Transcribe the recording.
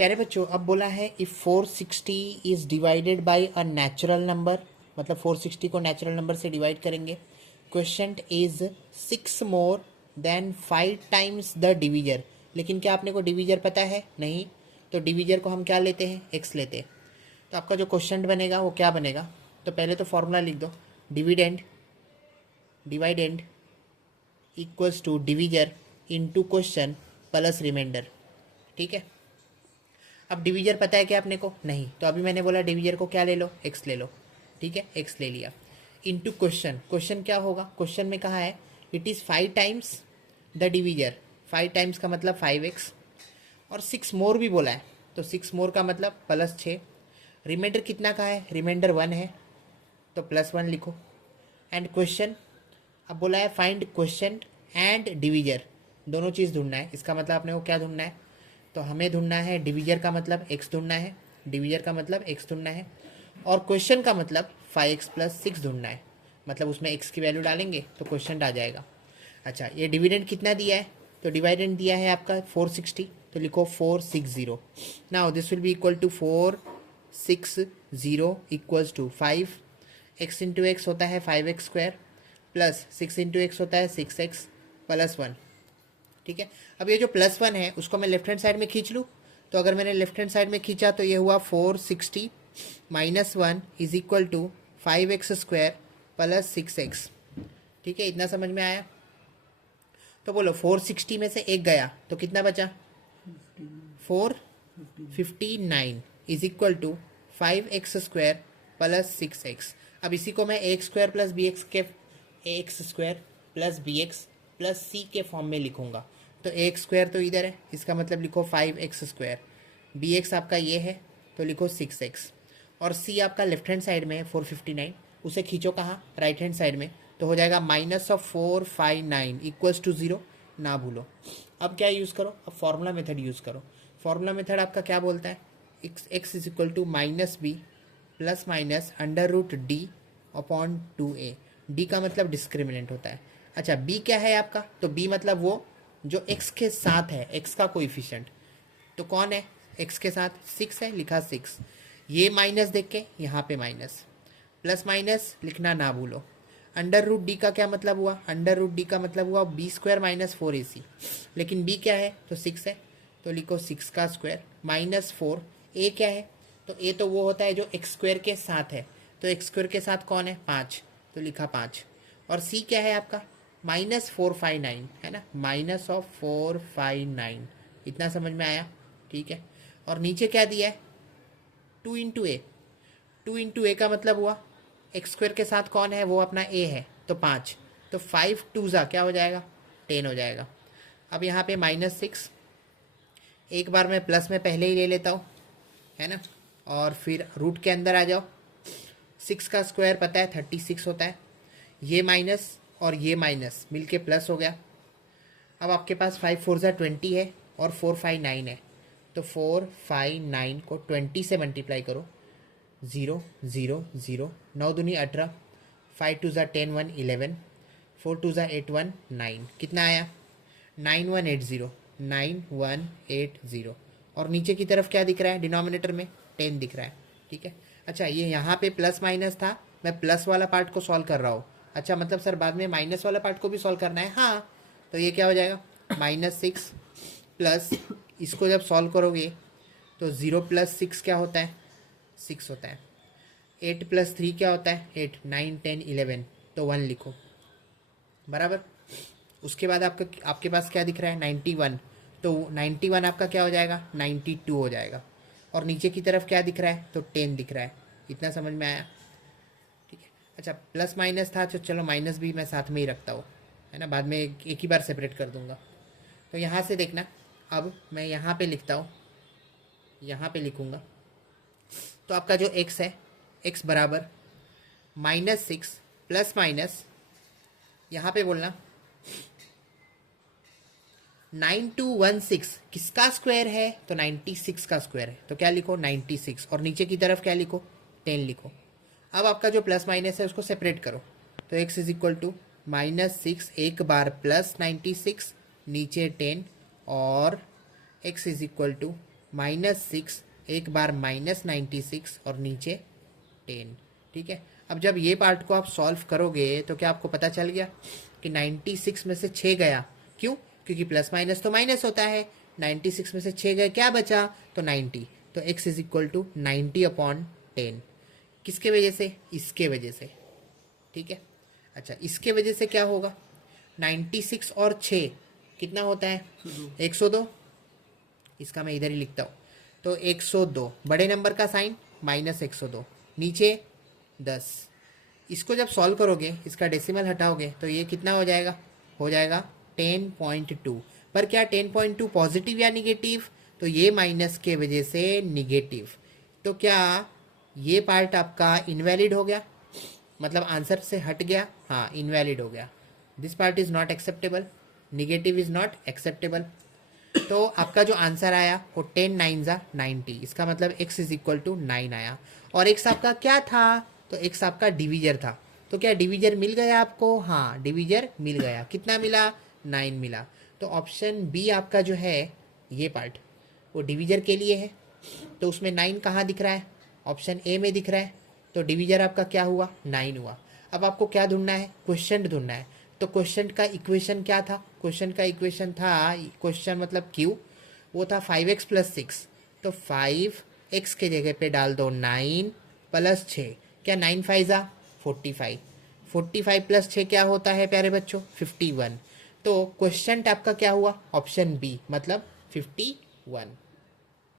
प्यारे बच्चों, अब बोला है if 460 is divided by a natural number, मतलब 460 को नेचुरल नंबर से डिवाइड करेंगे। Question is 6 more than 5 times the divisor. लेकिन क्या आपने को डिवीजर पता है? नहीं। तो डिवीजर को हम क्या लेते हैं? एक्स लेते हैं। तो आपका जो क्वेश्चन बनेगा वो क्या बनेगा? तो पहले तो फॉर्मूला लिख दो, dividend equals to divisor into quotient plus remainder. ठीक है। अब डिवीजर पता है क्या आपने को? नहीं। तो अभी मैंने बोला डिवीजर को क्या ले लो? एक्स ले लो। ठीक है, एक्स ले लिया। इनटू क्वेश्चन, क्वेश्चन क्या होगा? क्वेश्चन में कहा है it is 5 times the divisor. 5 times का मतलब 5x, और 6 मोर भी बोला है, तो 6 मोर का मतलब +6। रिमाइंडर कितना का है? रिमाइंडर 1 है, तो +1 लिखो। एंड क्वेश्चन, अब बोला है फाइंड क्वेश्चन एंड डिवीजर, दोनों चीज़ ढूंढना है। इसका मतलब आपने को क्या ढूंढना है? तो हमें ढूंढना है डिवीजर का मतलब x ढूंढना है, डिवीजर का मतलब x ढूंढना है, और क्वेश्चन का मतलब 5x + 6 ढूंढना है। मतलब उसमें x की वैल्यू डालेंगे तो क्वेश्चन आ जाएगा। अच्छा, ये डिविडेंड कितना दिया है? तो डिविडेंड दिया है आपका 460, तो लिखो 460। Now this will be equal to 460 equals to 5 x into X होता है 5x² प्लस 6 इंटू एक्स होता है 6x + 1। ठीक है। अब ये जो +1 है उसको मैं लेफ्ट हैंड साइड में खींच लूँ। तो अगर मैंने लेफ्ट हैंड साइड में खींचा तो ये हुआ 460 - 1 is equal to 5x² + 6x। ठीक है, इतना समझ में आया? तो बोलो 460 में से एक गया तो कितना बचा? 459 is equal to 5x² + 6x। अब इसी को मैं ax² + bx के ax² + bx + c के फॉर्म में लिखूंगा। तो ax² तो इधर है, इसका मतलब लिखो 5x², bx आपका ये है तो लिखो 6x, और c आपका लेफ्ट हैंड साइड में है 459, उसे खींचो कहाँ? राइट हैंड साइड में। तो हो जाएगा -459 इक्वल्स टू 0, ना भूलो। अब क्या यूज़ करो? अब फॉर्मूला मेथड यूज़ करो। फॉर्मूला मेथड आपका क्या बोलता है? x is equal to -b + √d/2a। d का मतलब डिस्क्रिमिनेंट होता है। अच्छा, b क्या है आपका? तो b मतलब वो जो x के साथ है, x का कोएफिशिएंट। तो कौन है x के साथ? 6 है, लिखा 6। ये माइनस देख के यहाँ पे माइनस, प्लस माइनस लिखना ना भूलो। √d का क्या मतलब हुआ? √d का मतलब हुआ b² - 4ac। लेकिन b क्या है? तो 6 है, तो लिखो 6 का स्क्वायर -4। a क्या है? तो a तो वो होता है जो x² के साथ है, तो x² के साथ कौन है? 5, तो लिखा 5। और c क्या है आपका? -459 है ना, -459। इतना समझ में आया? ठीक है। और नीचे क्या दिया है? 2 × a। 2 × a का मतलब हुआ x² के साथ कौन है? वो अपना a है, तो 5। तो 5 2 क्या हो जाएगा? 10 हो जाएगा। अब यहाँ पे -6, एक बार मैं प्लस में पहले ही ले लेता हूँ, है ना, और फिर रूट के अंदर आ जाओ। 6 का स्क्वायर पता है 36 होता है, ये माइनस और ये माइनस मिलके प्लस हो गया। अब आपके पास 5 4 20 है और 4 5 9 है, तो 4 5 9 को 20 से मल्टीप्लाई करो। 0 0 0, 9 दूनी 18, 5 2 10 1 11, 4 2 8 1 9। कितना आया? 9180, 9180। और नीचे की तरफ क्या दिख रहा है? डिनोमिनेटर में 10 दिख रहा है। ठीक है। अच्छा, ये यहाँ पे प्लस माइनस था, मैं प्लस वाला पार्ट को सॉल्व कर रहा हूँ। अच्छा, मतलब सर बाद में माइनस वाला पार्ट को भी सॉल्व करना है? हाँ। तो ये क्या हो जाएगा? -6 प्लस, इसको जब सॉल्व करोगे तो 0 + 6 क्या होता है? 6 होता है। 8 + 3 क्या होता है? 8, 9 10 11, तो 1 लिखो। बराबर। उसके बाद आपके पास क्या दिख रहा है? 91, तो 91 आपका क्या हो जाएगा? 92 हो जाएगा। और नीचे की तरफ क्या दिख रहा है? तो 10 दिख रहा है। इतना समझ में आया? ठीक है। अच्छा, प्लस माइनस था तो चलो माइनस भी मैं साथ में ही रखता हूँ, है ना, बाद में एक ही बार सेपरेट कर दूंगा। तो यहाँ से देखना, अब मैं यहाँ पे लिखता हूँ, यहाँ पे लिखूँगा। तो आपका जो x है, x बराबर -6 प्लस माइनस, यहाँ पे बोलना 9216 किसका स्क्वायर है? तो 96 का स्क्वायर है, तो क्या लिखो? 96। और नीचे की तरफ क्या लिखो? 10 लिखो। अब आपका जो प्लस माइनस है उसको सेपरेट करो। तो x इज इक्वल टू -6 एक बार प्लस 96, नीचे 10, और x इज इक्वल टू -6, एक बार -96 और नीचे 10। ठीक है, अब जब ये पार्ट को आप सॉल्व करोगे तो क्या आपको पता चल गया कि 96 में से 6 गया। क्यों? क्योंकि प्लस माइनस तो माइनस होता है। 96 में से 6 गए, क्या बचा? तो 90। तो x इज इक्वल टू 90/10। किसके वजह से? इसके वजह से। ठीक है, अच्छा इसके वजह से क्या होगा? 96 और 6 कितना होता है? 102। इसका मैं इधर ही लिखता हूँ। तो 102 बड़े नंबर का साइन -102, नीचे 10। इसको जब सॉल्व करोगे, इसका डेसिमल हटाओगे तो ये कितना हो जाएगा? हो जाएगा 10.2। पर क्या 10.2 पॉजिटिव या निगेटिव? तो ये माइनस के वजह से निगेटिव। तो क्या ये पार्ट आपका इनवैलिड हो गया? मतलब आंसर से हट गया? हाँ, इनवैलिड हो गया। This part is not acceptable, negative is not acceptable. तो आपका जो आंसर आया वो 10 9 ज़ा 90। इसका मतलब x इज इक्वल टू 9 आया। और x आपका क्या था? तो x आपका डिवीजर था। तो क्या डिवीजर मिल गया आपको? हाँ, डिवीजर मिल गया। कितना मिला? 9 मिला। तो ऑप्शन बी आपका जो है ये पार्ट वो डिवीजर के लिए है। तो उसमें 9 कहाँ दिख रहा है? ऑप्शन ए में दिख रहा है। तो डिवीजर आपका क्या हुआ? 9 हुआ। अब आपको क्या ढूंढना है? क्वेश्चन ढूंढना है। तो क्वेश्चन का इक्वेशन क्या था? क्वेश्चन का इक्वेशन था, क्वेश्चन मतलब क्यू, वो था 5x + 6। तो 5x के जगह पे डाल दो 9 + 6। क्या 9 5 ज़ा 45। 45 + 6 क्या होता है प्यारे बच्चों? 51। तो क्वेश्चन आपका क्या हुआ? ऑप्शन बी मतलब 51।